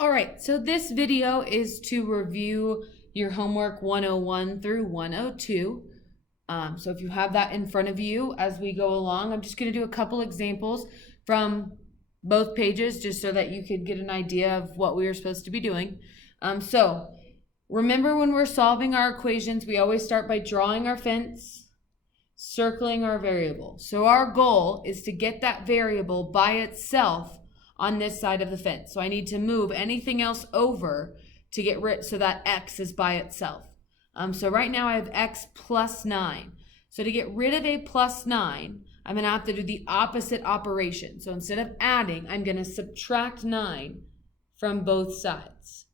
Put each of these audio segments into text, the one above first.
All right, so this video is to review your homework 101 through 102. So if you have that in front of you as we go along, I'm just going to do a couple examples from both pages just so that you could get an idea of what we were supposed to be doing. So remember, when we're solving our equations, we always start by drawing our fence, circling our variable. So our goal is to get that variable by itself on this side of the fence. So I need to move anything else over to get rid so that x is by itself. So right now I have x plus 9. So to get rid of a plus 9, I'm going to have to do the opposite operation. So instead of adding, I'm going to subtract 9 from both sides.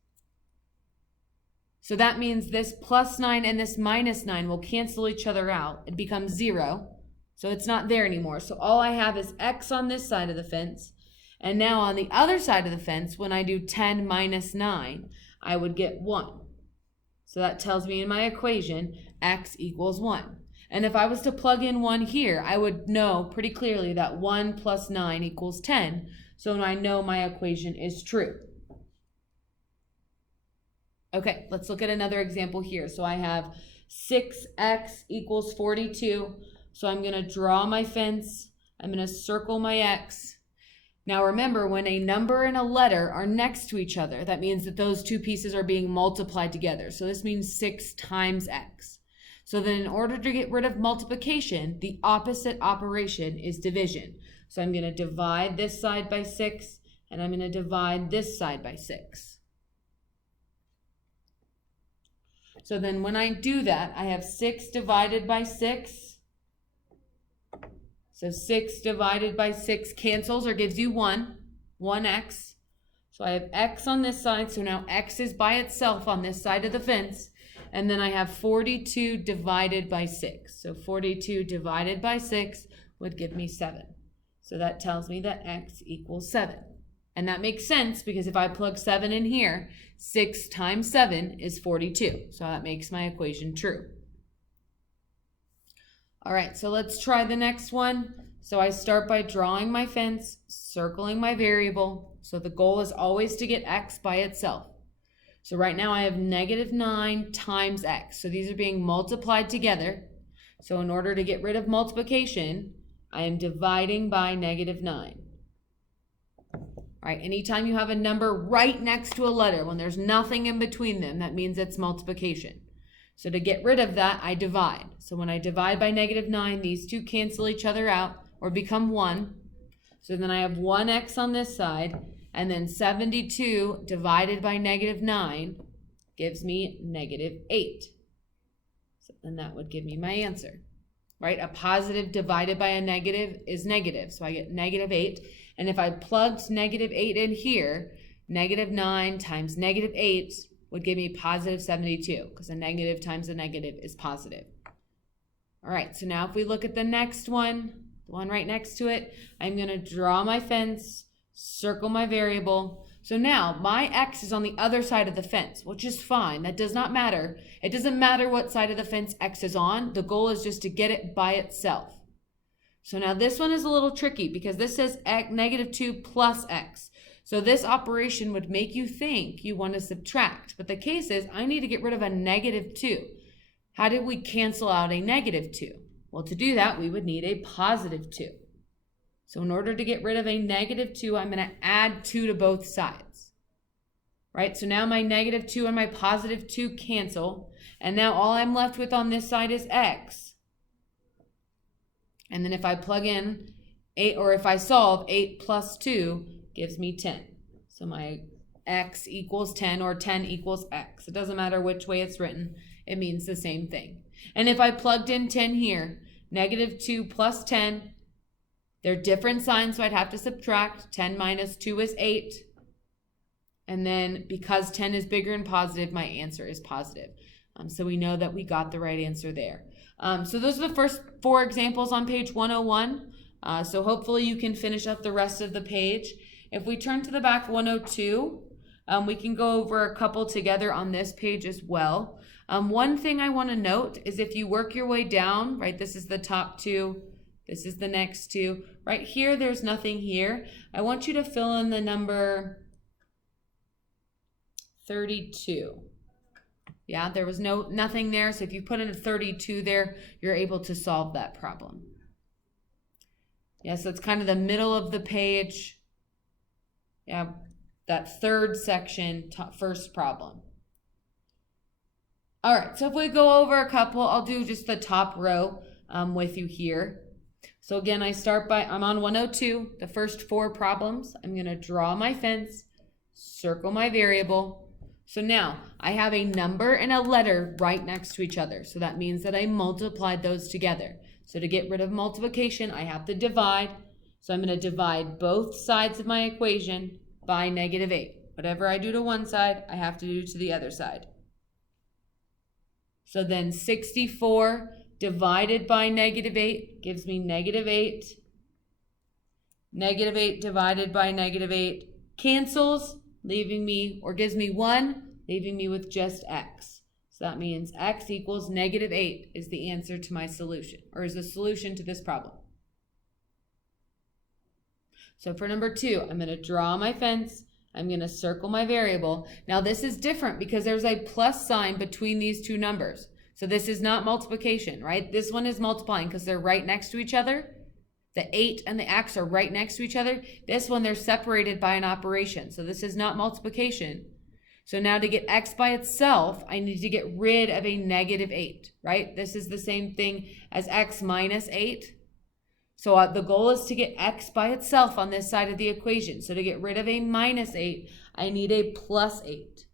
So that means this plus 9 and this minus 9 will cancel each other out. It becomes 0. So it's not there anymore. So all I have is x on this side of the fence. And now on the other side of the fence, when I do 10 minus 9, I would get 1. So that tells me in my equation, x equals 1. And if I was to plug in 1 here, I would know pretty clearly that 1 plus 9 equals 10. So I know my equation is true. Okay, let's look at another example here. So I have 6x equals 42. So I'm going to draw my fence. I'm going to circle my x. Now remember, when a number and a letter are next to each other, that means that those two pieces are being multiplied together. So this means 6 times x. So then in order to get rid of multiplication, the opposite operation is division. So I'm going to divide this side by 6, and I'm going to divide this side by 6. So then when I do that, I have 6 divided by 6. So 6 divided by 6 cancels or gives you 1x. So I have x on this side, so now x is by itself on this side of the fence. And then I have 42 divided by 6. So 42 divided by 6 would give me 7. So that tells me that x equals 7. And that makes sense because if I plug 7 in here, 6 times 7 is 42. So that makes my equation true. All right, so let's try the next one. So I start by drawing my fence, circling my variable. So the goal is always to get x by itself. So right now I have negative 9 times x. So these are being multiplied together. So in order to get rid of multiplication, I am dividing by negative 9. All right, anytime you have a number right next to a letter, when there's nothing in between them, that means it's multiplication. So to get rid of that, I divide. So when I divide by negative 9, these two cancel each other out or become 1. So then I have 1x on this side, and then 72 divided by negative 9 gives me negative 8. So then that would give me my answer, right? A positive divided by a negative is negative, so I get negative 8. And if I plugged negative 8 in here, negative 9 times negative 8 would give me positive 72, because a negative times a negative is positive. All right, so now if we look at the next one, the one right next to it, I'm going to draw my fence, circle my variable. So now my x is on the other side of the fence, which is fine. That does not matter. It doesn't matter what side of the fence x is on. The goal is just to get it by itself. So now this one is a little tricky because this says negative 2 plus x. So this operation would make you think you want to subtract, but the case is I need to get rid of a negative 2. How did we cancel out a negative 2? Well, to do that, we would need a positive 2. So in order to get rid of a negative 2, I'm going to add 2 to both sides. Right? So now my negative 2 and my positive 2 cancel, and now all I'm left with on this side is x. And then if I plug in 8, or if I solve 8 plus 2, gives me 10. So my x equals 10, or 10 equals x. It doesn't matter which way it's written. It means the same thing. And if I plugged in 10 here, negative 2 plus 10, they're different signs, so I'd have to subtract. 10 minus 2 is 8. And then because 10 is bigger and positive, my answer is positive. So we know that we got the right answer there. So those are the first 4 examples on page 101. So hopefully you can finish up the rest of the page. If we turn to the back 102, we can go over a couple together on this page as well. One thing I want to note is if you work your way down, right, this is the top 2, this is the next 2. Right here, there's nothing here. I want you to fill in the number 32. Yeah, there was nothing there. So if you put in a 32 there, you're able to solve that problem. Yeah, so it's kind of the middle of the page. Yeah, that third section, first problem. All right, so if we go over a couple, I'll do just the top row with you here. So again, I'm on 102, the first 4 problems. I'm gonna draw my fence, circle my variable. So now I have a number and a letter right next to each other. So that means that I multiplied those together. So to get rid of multiplication, I have to divide. So I'm gonna divide both sides of my equation by -8. Whatever I do to one side, I have to do to the other side. So then 64 divided by -8 gives me -8. -8 divided by -8 cancels, leaving me, or gives me 1, leaving me with just x. So that means x equals -8 is the answer to my solution, or is the solution to this problem. So for number 2, I'm going to draw my fence. I'm going to circle my variable. Now this is different because there's a plus sign between these two numbers. So this is not multiplication, right? This one is multiplying because they're right next to each other. The 8 and the x are right next to each other. This one, they're separated by an operation. So this is not multiplication. So now to get x by itself, I need to get rid of a -8, right? This is the same thing as x minus 8. So the goal is to get x by itself on this side of the equation. So to get rid of a -8, I need a +8.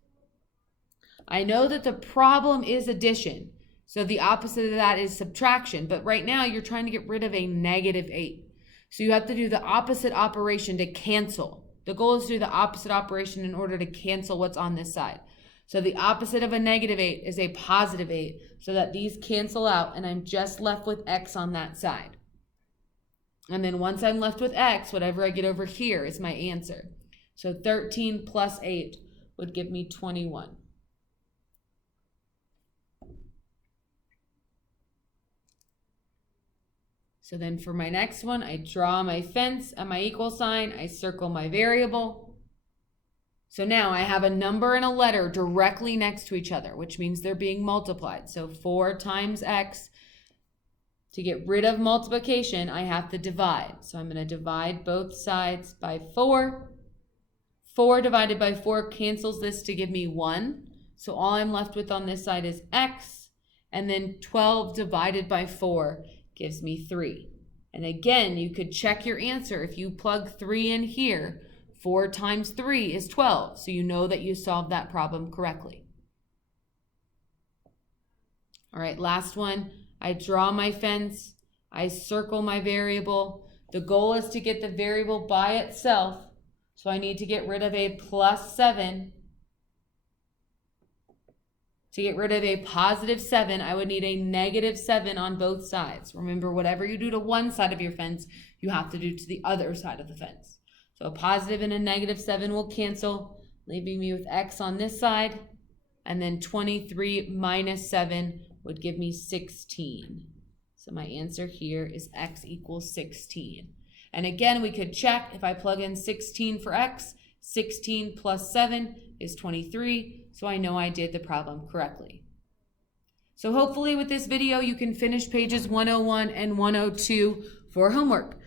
I know that the problem is addition. So the opposite of that is subtraction. But right now you're trying to get rid of a -8. So you have to do the opposite operation to cancel. The goal is to do the opposite operation in order to cancel what's on this side. So the opposite of a -8 is a +8, so that these cancel out and I'm just left with x on that side. And then once I'm left with x, whatever I get over here is my answer. So 13 plus 8 would give me 21. So then for my next one, I draw my fence and my equal sign. I circle my variable. So now I have a number and a letter directly next to each other, which means they're being multiplied. So 4 times x. To get rid of multiplication, I have to divide. So I'm going to divide both sides by 4. 4 divided by 4 cancels this to give me 1. So all I'm left with on this side is x. And then 12 divided by 4 gives me 3. And again, you could check your answer. If you plug 3 in here, 4 times 3 is 12. So you know that you solved that problem correctly. All right, last one. I draw my fence, I circle my variable. The goal is to get the variable by itself, so I need to get rid of a +7. To get rid of a +7, I would need a -7 on both sides. Remember, whatever you do to one side of your fence, you have to do to the other side of the fence. So a positive and a -7 will cancel, leaving me with x on this side, and then 23 minus 7 would give me 16. So my answer here is x equals 16. And again, we could check if I plug in 16 for x, 16 plus 7 is 23. So I know I did the problem correctly. So hopefully with this video, you can finish pages 101 and 102 for homework.